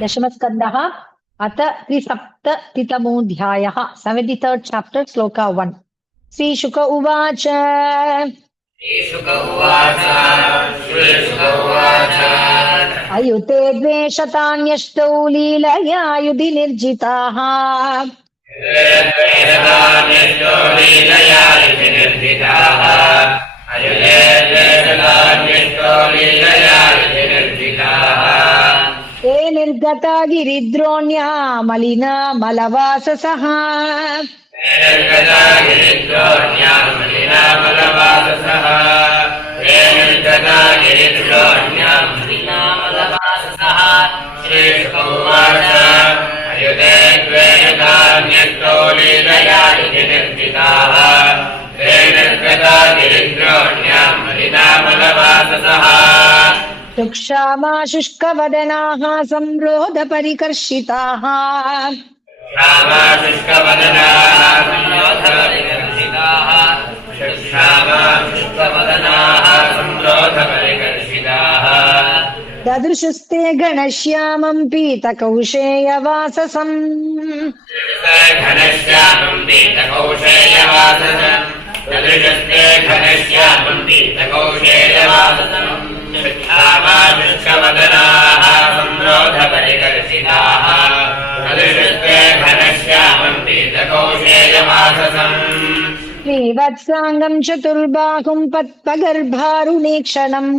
दशमस्कन्धः अथ त्रिसप्ततितमोऽध्यायः 73rd chapter श्लोका 1 श्रीशुक उवाच अयुते द्वेषतान्यष्टौ लीलया युधि निर्जिताः ते निर्गता गिरिद्रोण्या मलिना मलवाससः चुक्षामा शुष्कवदनाः संरोधपरिकर्षिताः ददृशुस्ते घनश्यामं पीतकौशेयवाससम् श्रीवत्साङ्गं चतुर्बाहुं पद्मगर्भारुणीक्षणम्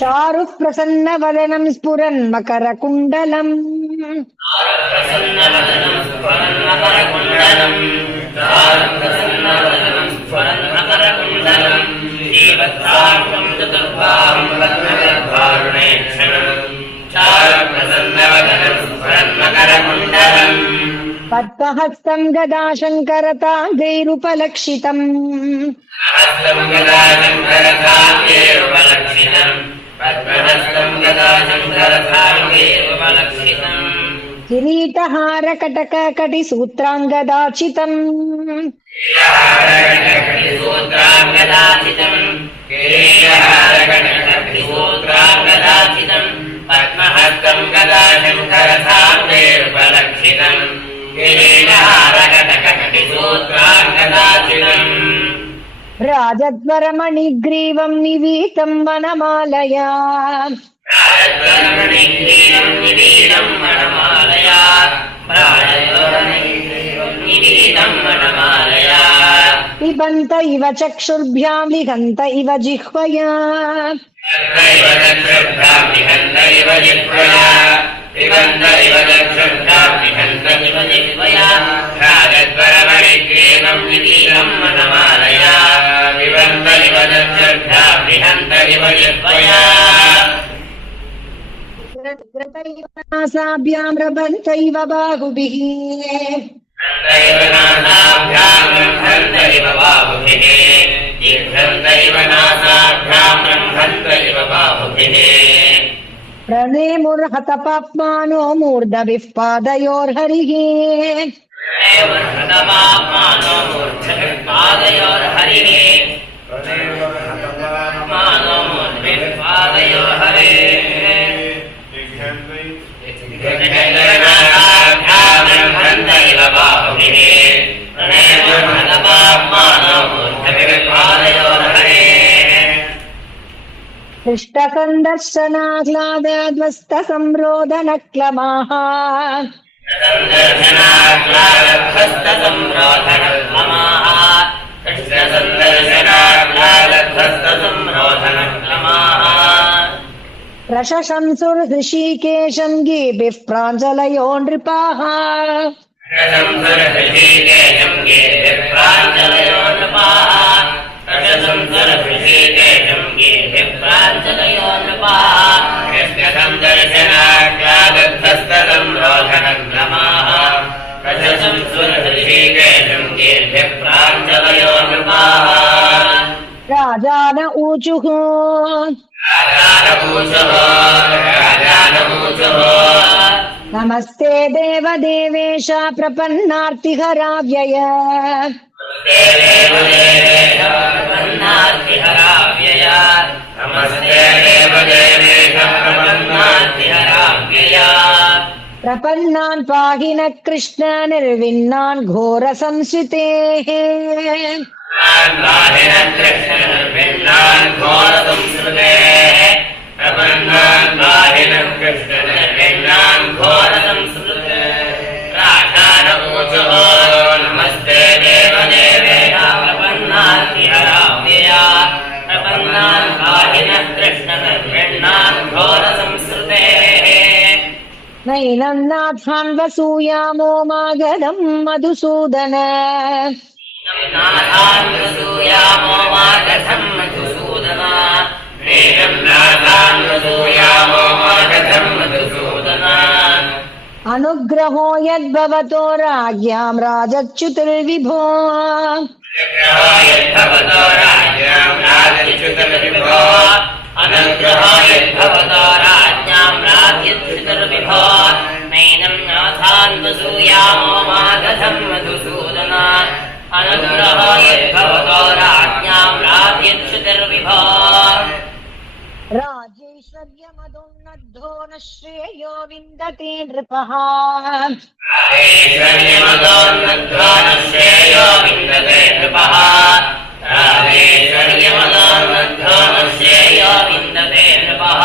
चारुः प्रसन्नवदनं स्फुरन् मकरकुण्डलम् पद्महस्तं गदाशङ्करताङ्गैरुपलक्षितम् किरीटहारकटककटिसूत्राङ्गदाचितम् राजद्वरमणिग्रीवं निवीतं वनमालया पिबन्त इव चक्षुर्भ्यां लिहन्त इव जिह्वया नासाभ्यां रभन्त इव बाहुभिः प्रणेमुर्हतपाप्मानो मूर्धभिः पादयोर्हरिः हृष्टसन्दर्शनाह्लादध्वस्तसंरोधनक्लमाः प्रशंसुर्हृषीकेशं गीभिः प्राञ्जलयो नृपाः राजान ऊचुः नमस्ते देवदेवेश प्रपन्नार्तिहराव्यय प्रपन्नान् पाहि न कृष्ण निर्विन्नान् घोर संस्कृतेः नमस्ते देवदेवेश प्रपन्नार्तिहराव्यया प्रपन्नान् पाहि नः कृष्ण निर्विन्नान् घोर संस्कृतेः नैनं नाथान् वसूयामो मागधम् मधुसूदन नाथान् वसूयामो मागधम् मधुसूदन नैनं नाथान् वसूयामो मागधम् मधुसूदन अनुग्रहो यद्भवतो राज्ञां राजच्युतिर्विभो यद्भवतो राज्ञां राजच्युतिर्विभो अनुग्रहो यद्भवतो राज्ञां राजच्युतिर्विभो नैनं नाथान् वसूयामो मागधम् मधुसूदन अनुग्रहो यद्भवतो राज्ञां राजच्युतिर्विभो राजेश्वर्यमदोन्नद्धो न श्रेयो विन्दते नृपः राजेश्वर्यमदोन्नद्धो न श्रेयो विन्दते नृपः राजेश्वर्यमदोन्नद्धो न श्रेयो विन्दते नृपः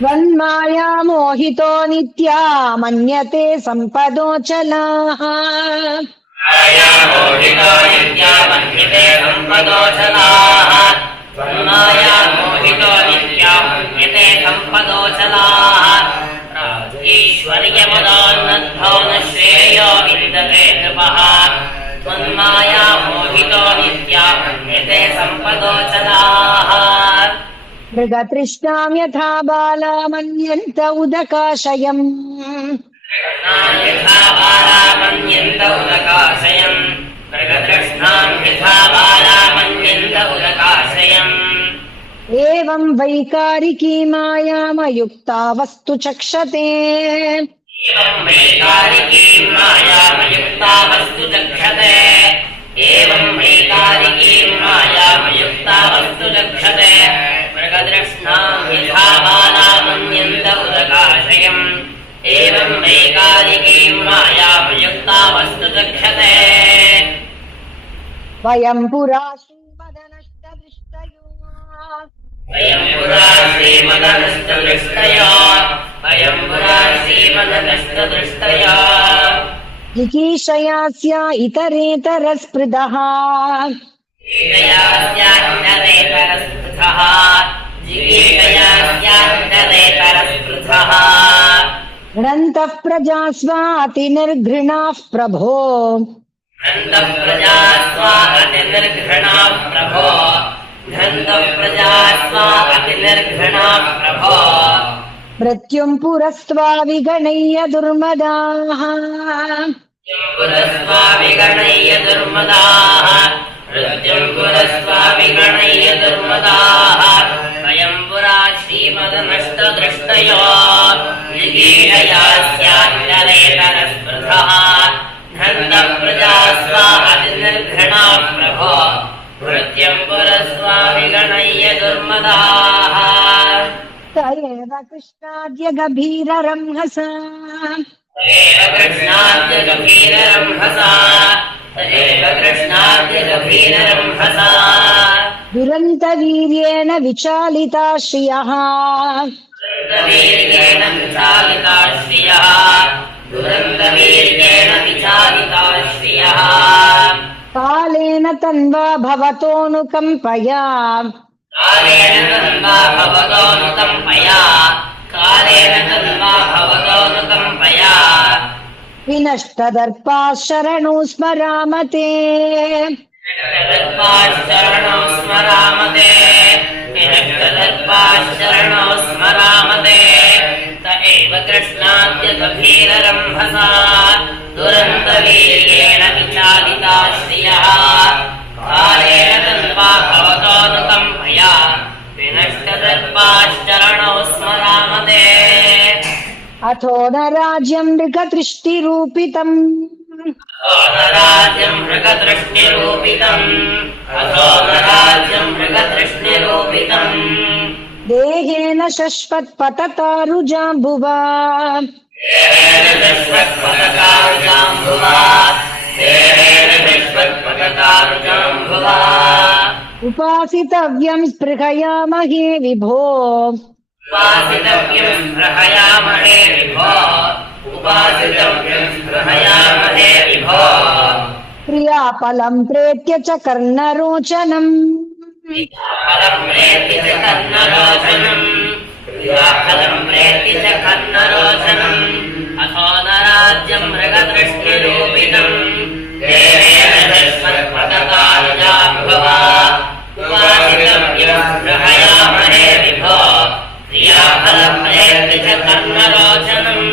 त्वन्माया मोहितो नित्या मन्यते सम्पदोऽचलाः माया मोहितो नित्या मन्यते सम्पदोऽचलाः त्वन्माया मोहितो नित्या मन्यते सम्पदोऽचलाः राजेश्वर्यमदोन्नद्धो न श्रेयो विन्दते नृपः त्वन्माया मोहितो नित्या मन्यते सम्पदोऽचलाः मृगतृष्णां यथा बाला मन्यन्त उदकाशयम् यथा बाला मन्यन्त उदकाशयम् मृगतृष्णां यथा बाला मन्यन्त उदकाशयम् एवं वैकारिकी मायामयुक्ता वस्तु चक्षते एवं वैकारिकीं मायामयुक्ता वस्तु चक्षते एवं वैकारिकीं मायामयुक्ता वस्तु चक्षते मृगतृष्णां यथा बाला मन्यन्त उदकाशयम् एवं वैकारिकीं मायामयुक्ता वस्तु चक्षते वयं पुरा श्रीमदनष्टदृष्टयो वयं पुरा श्रीमदनष्टदृष्टया वयं पुरा श्रीमदनष्टदृष्टया जिगीषयास्या इतरेतरस्पृदः जिगीषयास्यान्तरेतरस्पृथः जिगीषयास्यान्तरेतरस्पृथः गृणन्तः प्रजास्वातिनिर्घृणाः प्रभो घ्नन्तः प्रजास्वातिनिर्घृणाः प्रभो घ्नन्तः प्रजास्वातिनिर्घृणाः प्रभो मृत्युं पुरस्त्वा विगणय्य दुर्मदाः पुरस्त्वा विगणय्य दुर्मदाः मृत्युं पुरस्त्वा विगणय्य दुर्मदाः वयं पुरा श्रीमदनष्टदृष्टयो जिगीषयास्यान्तरेतरस्पृथः घ्नन्तः प्रजास्वातिनिर्घृणाः प्रभो मृत्युं पुरस्त्वा विगणय्य दुर्मदाः स एव कृष्णाद्य गभीररंहसा एव कृष्णाद्य गभीररंहसा तदेव कृष्णाद्य गभीररंहसा दुरन्तवीर्येण विचालिता श्रियः दुरन्तवीर्येण विचालिता श्रियः दुरन्तवीर्येण विचालिता श्रियः कालेन तन्वा भवतोऽनुकम्पया कालेन तन्वा भवतोऽनुकम्पया कालेन तन्वा भवतोऽनुकम्पया विनष्टदर्पाः शरणो स्मरामते शरणौ स्मरामते शरणौ स्मरामते त एव कृष्णाद्य गभीररंहसा दुरन्तवीर्येण विचालिता श्रियः कालेन तन्वा भवतोऽनुकम्पया विनष्टदर्पाश्चरणौ स्मरामते अथो न राज्यं मृगदृष्टिरूपितम् अथोदराज्यम् मृगतृष्णिरूपितम् अथोदराज्यम् मृगतृष्णिरूपितम् देहेन शश्वत्पततारुजाम्बुवा देहेन शश्वत्पततारुजाम्बुवा देहेन शश्वत्पततारुजाम्बुवा उपासितव्यम् स्पृहयामहे विभो उपासितव्यम् स्पृहयामहे विभो उपासितव्यम् स्पृहयामहे विभो प्रियाफलम् प्रेत्य च कर्णरोचनम् फलम् प्रेत्य च कर्णरोचनम् प्रियाफलम् प्रेत्य च कर्णरोचनम् अथोदराज्यम् मृगतृष्णिरूपितम् देहेन शश्वत्पततारुजाम्बुवा उपासितव्यम् स्पृहयामहे विभो प्रियाफलम् प्रेत्य च कर्णरोचनम्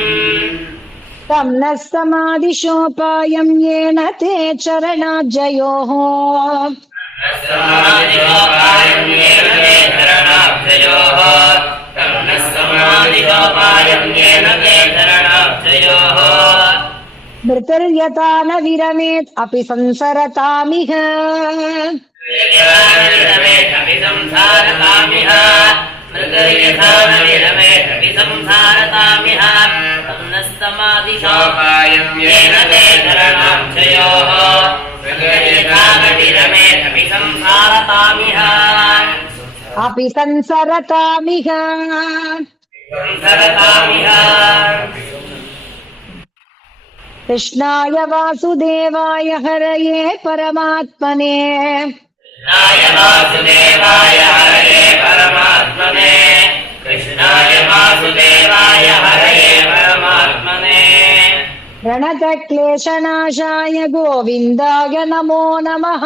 तम् नः समादिशोपायम् येन ते चरणाब्जयोः समाधिशोपायम् येन ते चरणाब्जयोः तम् नः समाधिशोपायम् येन ते चरणाब्जयोः मृतिर्यथा न विरमेत् अपि संसरतामिह विरमेदपि संसारतामिह मृतिर्यथा न विरमेदपि संसारतामिह तम् नः समाधिशोपायम् येन ते चरणाब्जयोः मृतिर्यथा न विरमेदपि संसारतामिह अपि संसरतामिह संसरतामिह कृष्णाय वासुदेवाय हरये परमात्मने कृष्णाय वासुदेवाय हरये परमात्मने कृष्णाय वासुदेवाय हरये परमात्मने प्रणतक्लेशनाशाय गोविन्दाय नमो नमः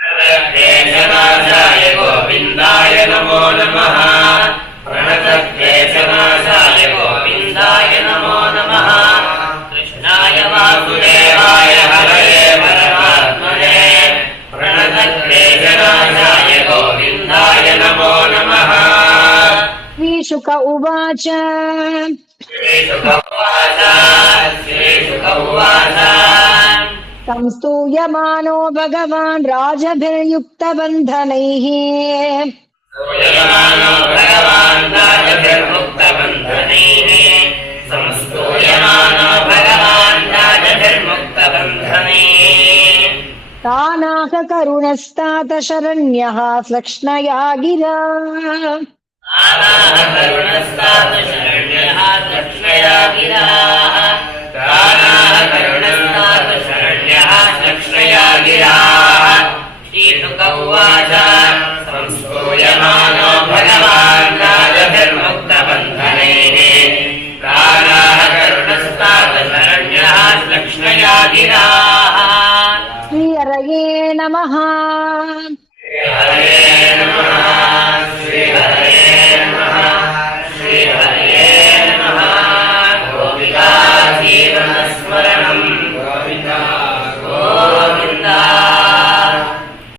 प्रणतक्लेशनाशाय गोविन्दाय नमो नमः प्रणतक्लेशनाशाय गोविन्दाय नमो नमः कृष्णाय वासुदेवाय हरये परमात्मने प्रणतक्लेशनाशाय गोविन्दाय नमो नमः श्रीशुक उवाच श्रीशुक उवाच संस्तूयमानो भगवान् राजभिर्युक्तबन्धनैः स्तूयमानो भगवान् राजभिर्मुक्तबन्धनैः संस्तूयमानो भगवान् राजभिर्मुक्तबन्धनैः तानाह करुणस्तात शरण्यः श्लक्ष्णया गिरा तानाह करुणस्तात शरण्यः श्लक्ष्णया गिराः तानाह करुणस्तात शरण्यः श्लक्ष्णया गिराः श्रीशुक उवाच संस्तूयमानो भगवान् राजभिर्मुक्तबन्धनैः तानाह करुणस्तात शरण्यः श्लक्ष्णया गिराः श्रीहरये नमः हरे नमः श्री हरे